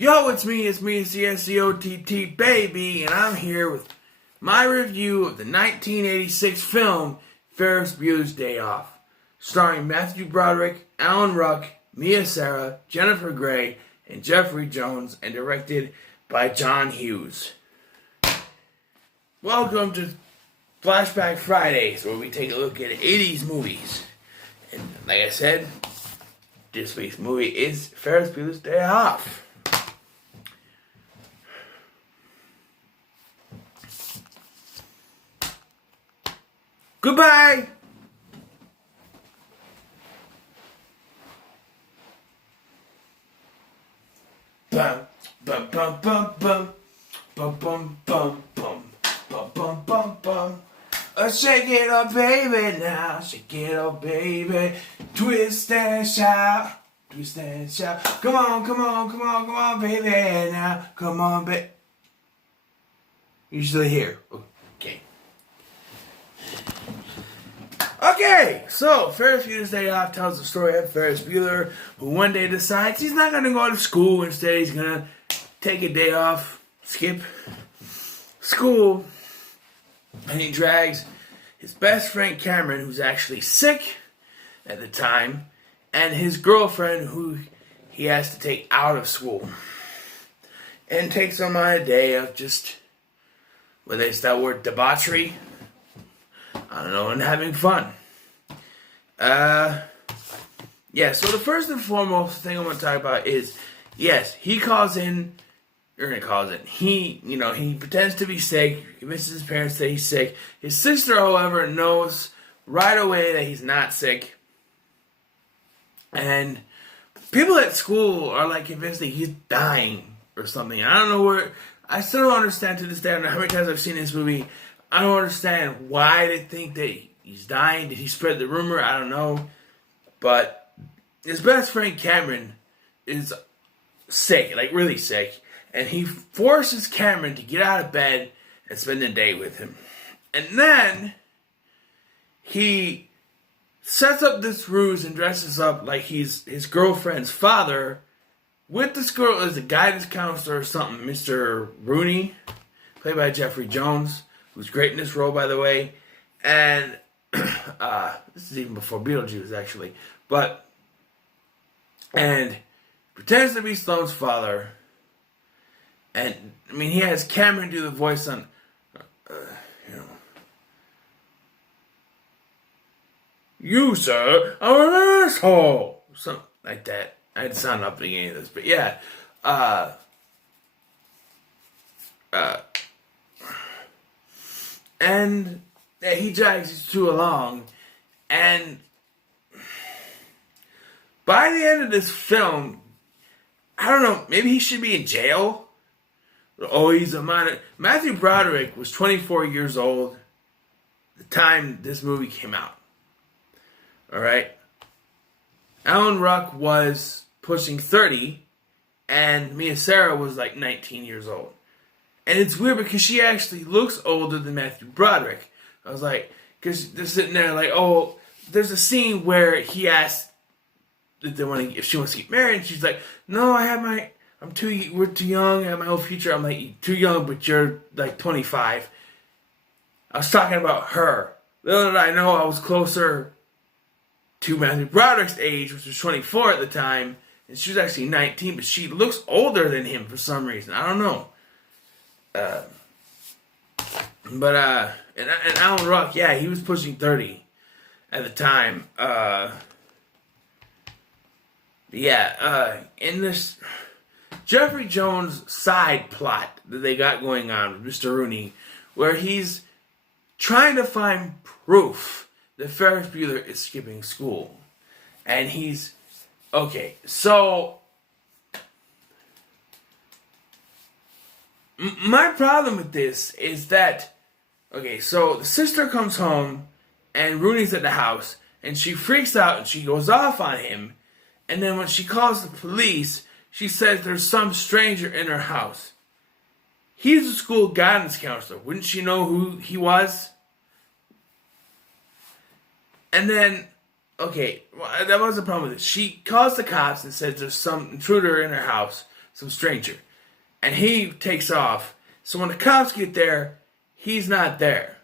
Yo, it's me, C-S-C-O-T-T, baby, and I'm here with my review of the 1986 film, Ferris Bueller's Day Off, starring Matthew Broderick, Alan Ruck, Mia Sara, Jennifer Grey, and Jeffrey Jones, and directed by John Hughes. Welcome to Flashback Fridays, where we take a look at 80s movies. And like I said, this week's movie is Ferris Bueller's Day Off. Goodbye! Bum, bum, bum, bum, bum. Bum, bum, bum, bum. Bum, bum, bum, bum. Shake it up, baby, now. Shake it up, baby. Twist and shout. Twist and shout. Come on, come on, come on, come on, baby, now. Come on, baby. You're still here. Okay. Okay, so Ferris Bueller's Day Off tells the story of Ferris Bueller, who one day decides he's not going to go to school. Instead, he's going to take a day off, skip school, and he drags his best friend Cameron, who's actually sick at the time, and his girlfriend, who he has to take out of school, and takes them on a day of just, whether it's that word debauchery, I don't know, and having fun. So the first and foremost thing I'm going to talk about is, yes, he pretends to be sick, convinces his parents that he's sick. His sister, however, knows right away that he's not sick. And people at school are like convinced that he's dying or something. I don't know I still don't understand to this day. I don't know how many times I've seen this movie. I don't understand why they think that he's dying. Did he spread the rumor? I don't know. But his best friend Cameron is sick, like really sick. And he forces Cameron to get out of bed and spend the day with him. And then he sets up this ruse and dresses up like he's his girlfriend's father with this girl as a guidance counselor or something, Mr. Rooney, played by Jeffrey Jones, who's great in this role, by the way. And this is even before Beetlejuice, actually. And pretends to be Sloane's father. And, I mean, he has Cameron do the voice on, you, sir, are an asshole. Something like that. I had to sound up at the beginning of this, but yeah. And he drags these two along, and by the end of this film, I don't know, maybe he should be in jail. Oh, he's a minor. Matthew Broderick was 24 years old the time this movie came out. Alright? Alan Ruck was pushing 30, and Mia Sara was like 19 years old. And it's weird because she actually looks older than Matthew Broderick. I was like, because they're sitting there like, oh, there's a scene where he asked if she wants to get married, and she's like, no, we're too young, I have my whole future. I'm like, you're too young, but you're like 25. I was talking about her. Little did I know I was closer to Matthew Broderick's age, which was 24 at the time, and she was actually 19, but she looks older than him for some reason. I don't know. And Alan Ruck, yeah, he was pushing 30 at the time. In this Jeffrey Jones side plot that they got going on with Mr. Rooney, where he's trying to find proof that Ferris Bueller is skipping school. And he's... Okay, so... My problem with this is that... Okay, so the sister comes home, and Rooney's at the house, and she freaks out, and she goes off on him. And then when she calls the police, she says there's some stranger in her house. He's a school guidance counselor. Wouldn't she know who he was? And then, okay, well, that was the problem with it. She calls the cops and says there's some intruder in her house some stranger. And he takes off. So when the cops get there, he's not there.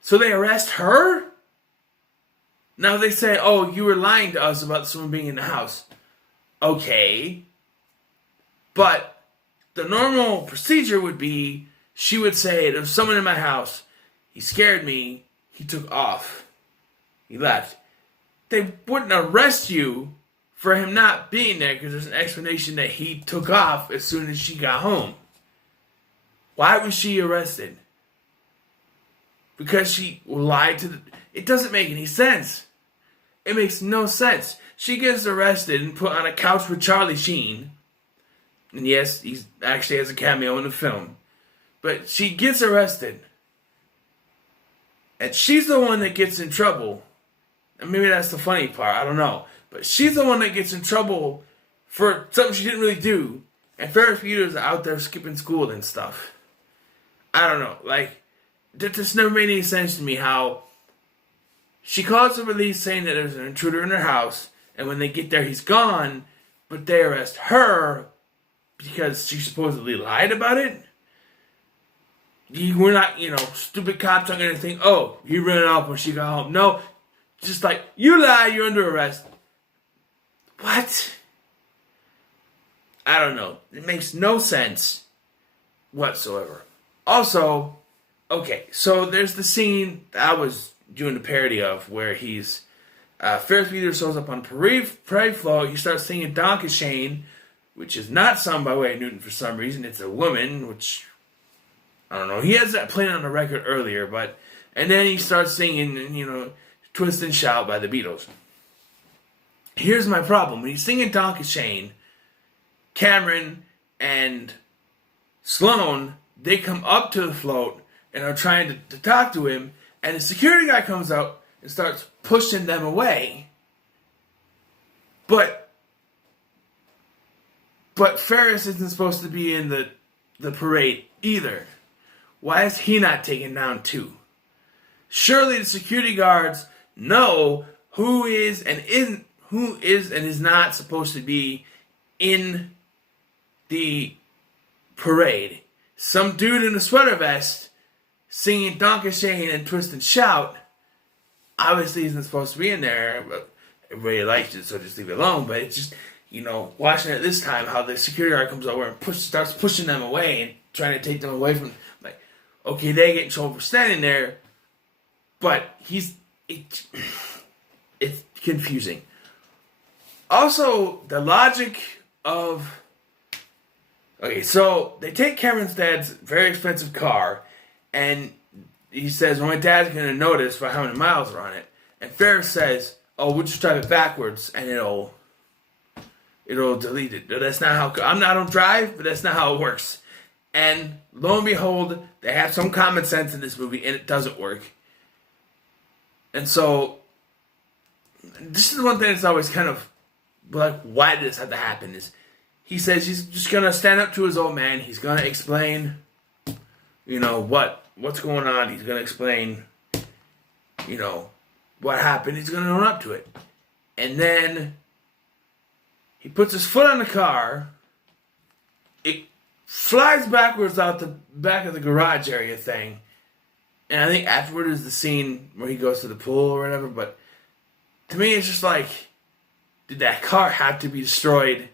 So they arrest her? Now they say, oh, you were lying to us about someone being in the house. Okay. But the normal procedure would be, she would say, there was someone in my house. He scared me. He took off. He left. They wouldn't arrest you for him not being there because there's an explanation that he took off as soon as she got home. Why was she arrested? Because she lied to the... It doesn't make any sense. It makes no sense. She gets arrested and put on a couch with Charlie Sheen. And yes, he actually has a cameo in the film. But she gets arrested. And she's the one that gets in trouble. And maybe that's the funny part, I don't know. But she's the one that gets in trouble for something she didn't really do. And Ferris Bueller's out there skipping school and stuff. I don't know. Like, that just never made any sense to me how she calls the police saying that there's an intruder in her house. And when they get there, he's gone. But they arrest her because she supposedly lied about it. We're not, stupid cops aren't going to think, oh, he ran off when she got home. No, just like, you lie, you're under arrest. What? I don't know. It makes no sense whatsoever. Also, okay, so there's the scene I was doing a parody of where he's, Ferris Bueller shows up on parade float. He starts singing Donkey Shane, which is not sung by Wayne Newton for some reason. It's a woman, which, I don't know. He has that playing on the record earlier, and then he starts singing, Twist and Shout by the Beatles. Here's my problem. When he's singing Donkey Shane, Cameron and Sloane, they come up to the float and are trying to talk to him, and the security guy comes out and starts pushing them away. But Ferris isn't supposed to be in the parade either. Why is he not taken down too? Surely the security guards know who is and is not supposed to be in the parade. Some dude in a sweater vest singing Donkey Shane and Twist and Shout obviously isn't supposed to be in there, but everybody likes it, so just leave it alone. But it's just, watching it this time, how the security guard comes over and starts pushing them away and trying to take them away from, like, okay, they get in trouble for standing there, but it's confusing. Also, the logic of... Okay, so they take Cameron's dad's very expensive car, and he says, well, my dad's going to notice for how many miles are on it. And Ferris says, oh, we'll just drive it backwards, and it'll delete it. That's not how... I don't drive, but that's not how it works. And lo and behold, they have some common sense in this movie, and it doesn't work. And so, this is one thing that's always kind of like, why did this have to happen? Is he says he's just going to stand up to his old man. He's going to explain, what's going on. He's going to explain, what happened. He's going to own up to it. And then he puts his foot on the car. It flies backwards out the back of the garage area thing. And I think afterward is the scene where he goes to the pool or whatever. But to me, it's just like, did that car have to be destroyed?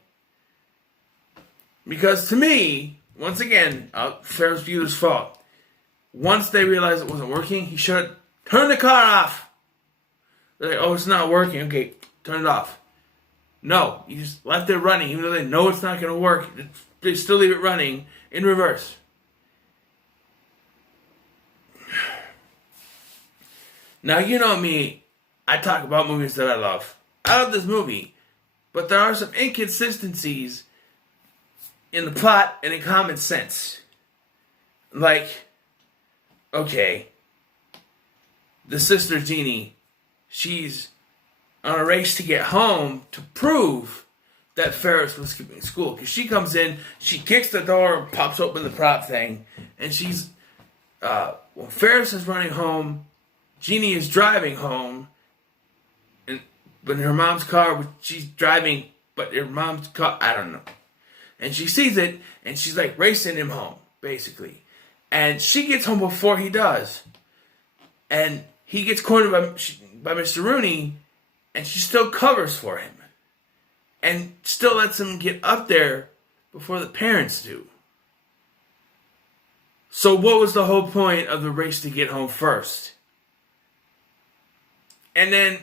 Because to me, once again, Ferris Bueller's fault. Once they realized it wasn't working, he should have turned the car off. They're like, oh, it's not working. Okay, turn it off. No, you just left it running, even though they know it's not going to work. They still leave it running in reverse. Now, you know me, I talk about movies that I love. I love this movie, but there are some inconsistencies in the plot and in common sense. Like, okay, the sister Jeannie, she's on a race to get home to prove that Ferris was skipping school. Because she comes in, she kicks the door, pops open the prop thing, and she's, when Ferris is running home, Jeannie is driving home, but in her mom's car, she's driving, but her mom's car, I don't know. And she sees it, and she's like racing him home, basically. And she gets home before he does. And he gets cornered by Mr. Rooney, and she still covers for him. And still lets him get up there before the parents do. So what was the whole point of the race to get home first? And then,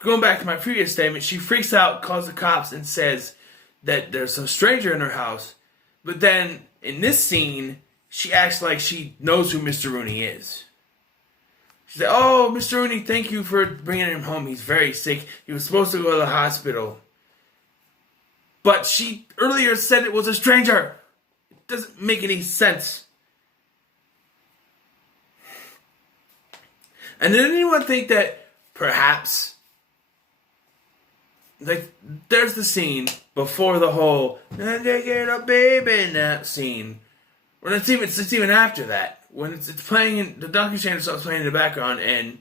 going back to my previous statement, she freaks out, calls the cops, and says that there's some stranger in her house. But then, in this scene, she acts like she knows who Mr. Rooney is. She said, "Oh, Mr. Rooney, thank you for bringing him home. He's very sick. He was supposed to go to the hospital." But she earlier said it was a stranger. It doesn't make any sense. And did anyone think that perhaps, like, there's the scene before the whole "they get a baby" nap scene, when it's even after that, when it's playing, the Donkey Channel starts playing in the background, and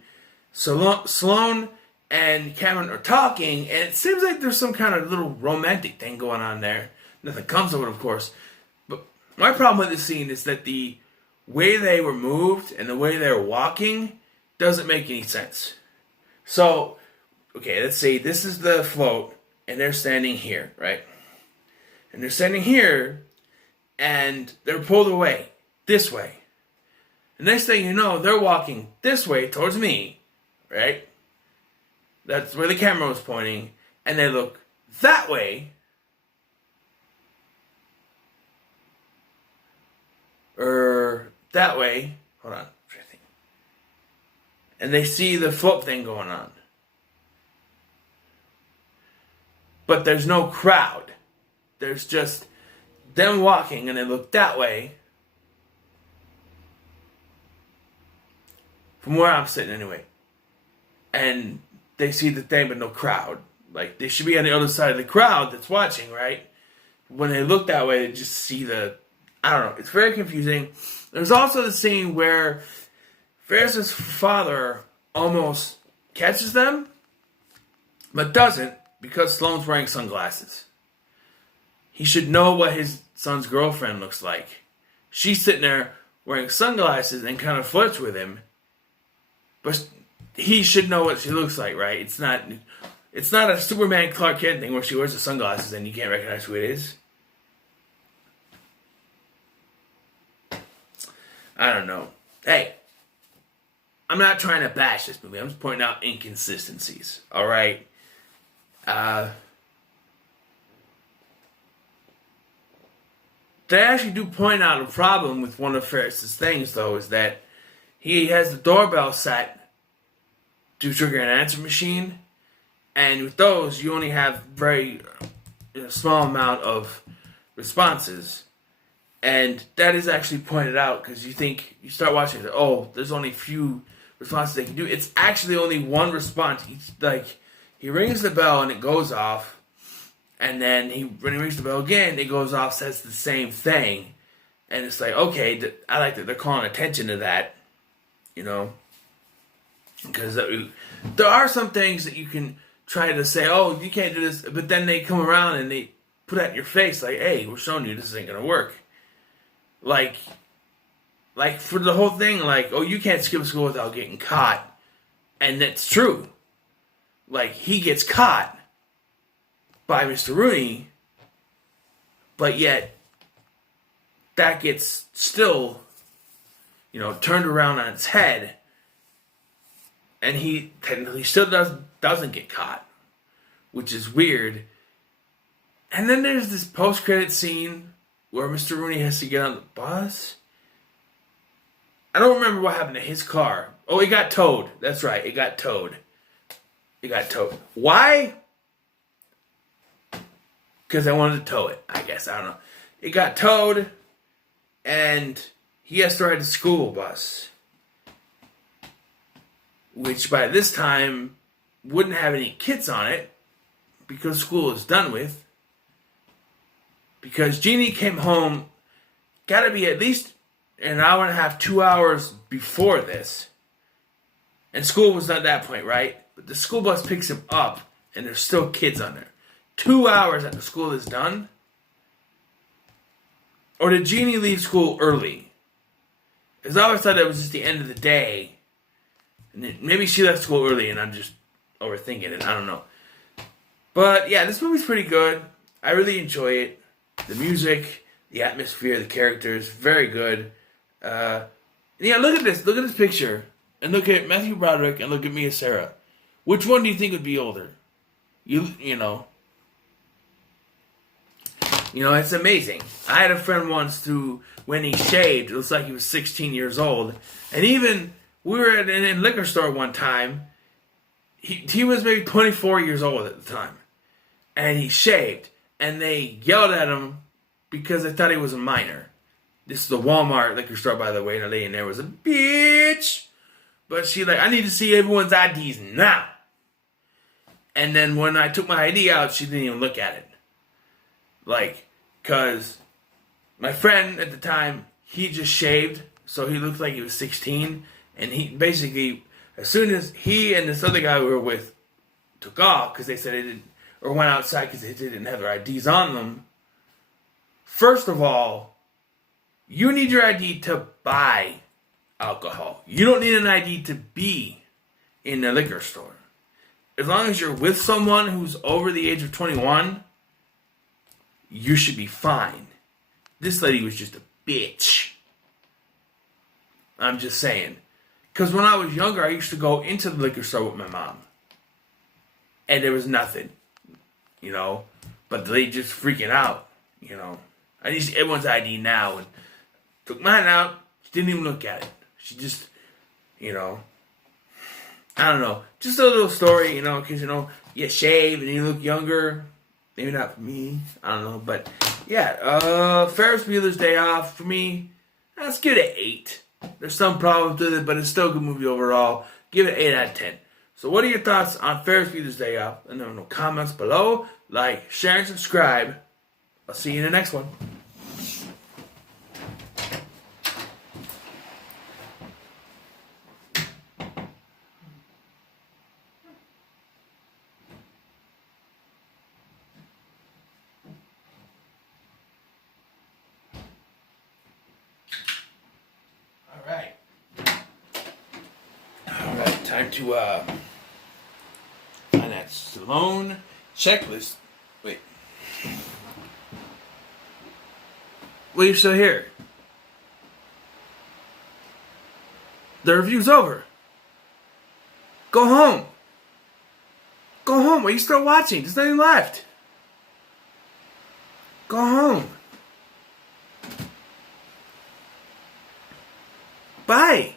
Sloane and Cameron are talking, and it seems like there's some kind of little romantic thing going on there. Nothing comes of it, of course. But my problem with this scene is that the way they were moved and the way they were walking doesn't make any sense. So, okay, let's say this is the float, and they're standing here, right? And they're standing here, and they're pulled away, this way. The next thing you know, they're walking this way towards me, right? That's where the camera was pointing, and they look that way, or that way. Hold on. And they see the float thing going on. But there's no crowd. There's just them walking, and they look that way. From where I'm sitting, anyway. And they see the thing, but no crowd. Like, they should be on the other side of the crowd that's watching, right? When they look that way, they just see the... I don't know. It's very confusing. There's also the scene where Ferris's father almost catches them, but doesn't, because Sloane's wearing sunglasses. He should know what his son's girlfriend looks like. She's sitting there wearing sunglasses and kind of flirts with him, but he should know what she looks like, right? It's not a Superman Clark Kent thing where she wears the sunglasses and you can't recognize who it is. I don't know. Hey, I'm not trying to bash this movie. I'm just pointing out inconsistencies. All right. They actually do point out a problem with one of Ferris's things, though, is that he has the doorbell set to trigger an answer machine, and with those, you only have very small amount of responses. And that is actually pointed out, because you start watching it, oh, there's only a few responses they can do. It's actually only one response. He rings the bell and it goes off, and then when he rings the bell again, it goes off, says the same thing, and it's like, okay, I like that they're calling attention to that, because there are some things that you can try to say, oh, you can't do this, but then they come around and they put that in your face, like, hey, we're showing you this ain't gonna work. Like for the whole thing, like, oh, you can't skip school without getting caught. And that's true. Like, he gets caught by Mr. Rooney, but yet that gets still, turned around on its head, and he technically still doesn't get caught, which is weird. And then there's this post-credit scene where Mr. Rooney has to get on the bus. I don't remember what happened to his car. Oh, it got towed. That's right, it got towed. Why? Because I wanted to tow it, I guess. I don't know. It got towed, and he has to ride the school bus, which by this time wouldn't have any kids on it, because school is done with. Because Jeannie came home, gotta be at least an hour and a half, 2 hours before this. And school was at that point, right? But the school bus picks him up, and there's still kids on there. 2 hours after school is done? Or did Jeannie leave school early? Because I always thought it was just the end of the day. And maybe she left school early and I'm just overthinking it. I don't know. But yeah, this movie's pretty good. I really enjoy it. The music, the atmosphere, the characters, very good. Yeah, look at this. Look at this picture. And look at Matthew Broderick and look at Mia Sara. Which one do you think would be older? You know. You know, it's amazing. I had a friend once who, when he shaved, it looks like he was 16 years old. And even, we were in a liquor store one time. He was maybe 24 years old at the time. And he shaved. And they yelled at him because they thought he was a minor. This is the Walmart liquor store, by the way. And the lady in there was a bitch. But she like, I need to see everyone's IDs now. And then when I took my ID out, she didn't even look at it. Like, because my friend at the time, he just shaved. So he looked like he was 16. And he basically, as soon as he and this other guy we were with took off, because they said they didn't, or went outside because they didn't have their IDs on them. First of all, you need your ID to buy alcohol. You don't need an ID to be in the liquor store. As long as you're with someone who's over the age of 21, you should be fine. This lady was just a bitch. I'm just saying. Because when I was younger, I used to go into the liquor store with my mom. And there was nothing. You know. But the lady just freaking out. You know. I need to see everyone's ID now. And took mine out. She didn't even look at it. She just, you know. I don't know. Just a little story, you know. Because, you know, you shave and you look younger. Maybe not for me. I don't know. But, yeah. Ferris Bueller's Day Off, for me, let's give it an 8. There's some problems with it, but it's still a good movie overall. Give it 8 out of 10. So what are your thoughts on Ferris Bueller's Day Off? Let me know in the comments below. Like, share, and subscribe. I'll see you in the next one. Alright, time to find that Stallone checklist. Wait. Well, you're still here. The review's over. Go home. Go home. Why are you still watching? There's nothing left. Go home. Bye.